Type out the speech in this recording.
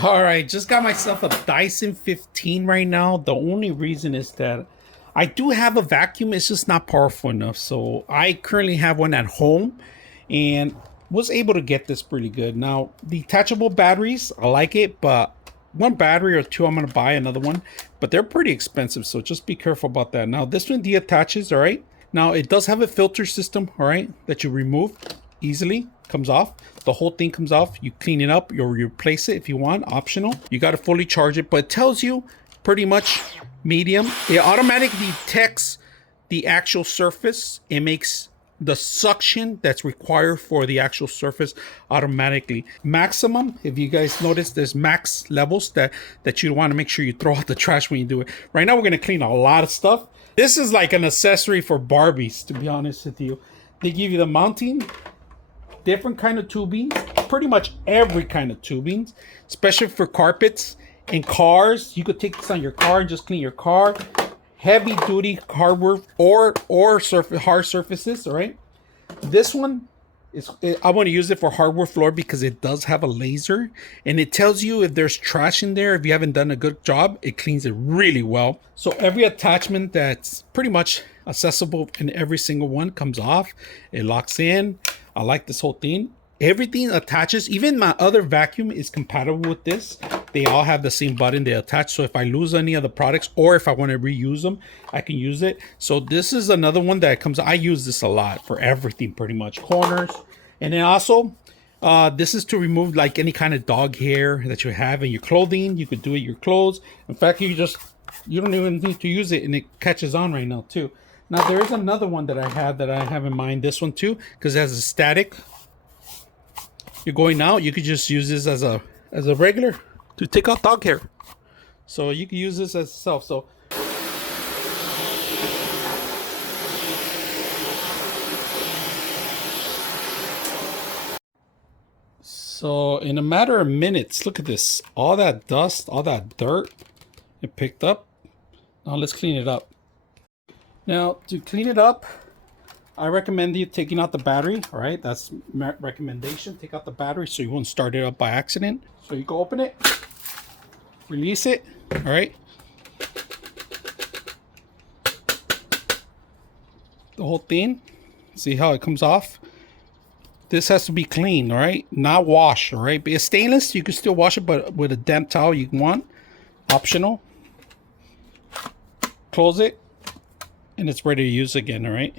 All right, just got myself a Dyson 15 right now. The only reason is that I do have a vacuum, it's just not powerful enough. So I currently have one at home and was able to get this pretty good. Now, detachable batteries, I like it, but one battery or two, I'm going to buy another one, but they're pretty expensive. So just be careful about that. Now, this one deattaches, all right? Now, it does have a filter system, all right, that you remove easily, comes off. The whole thing comes off. You clean it up, you replace it if you want, optional. You got to fully charge it, but it tells you pretty much medium. It automatically detects the actual surface. It makes the suction that's required for the actual surface automatically. Maximum, if you guys notice, there's max levels that you want to make sure you throw out the trash when you do it. Right now, we're going to clean a lot of stuff. This is like an accessory for Barbies, to be honest with you. They give you the mounting, different kind of tubing, pretty much every kind of tubing, especially for carpets and cars. You could take this on your car and just clean your car. Heavy duty hardware or hard surfaces. All right, this one is, I want to use it for hardware floor because it does have a laser and it tells you if there's trash in there. If you haven't done a good job, it cleans it really well. So every attachment that's pretty much accessible in every single one comes off. It locks in. I like this whole thing. Everything attaches. Even my other vacuum is compatible with this. They all have the same button they attach. So if I lose any of the products or if I want to reuse them, I can use it. So this is another one that comes. I use this a lot for everything, pretty much. Corners. And then also, this is to remove like any kind of dog hair that you have in your clothing. You could do it your clothes. In fact, you don't even need to use it and it catches on right now too. Now there is another one that I have in mind. This one too, because it has a static. You're going out, you could just use this as a regular to take out dog hair. So you can use this as itself. So in a matter of minutes, look at this. All that dust, all that dirt, it picked up. Now let's clean it up. Now to clean it up, I recommend you taking out the battery. All right, that's my recommendation. Take out the battery so you won't start it up by accident. So you can open it, release it. All right, the whole thing. See how it comes off? This has to be clean, all right? Not washed, all right? But it's stainless. You can still wash it, but with a damp towel you want. Optional. Close it, and it's ready to use again, all right?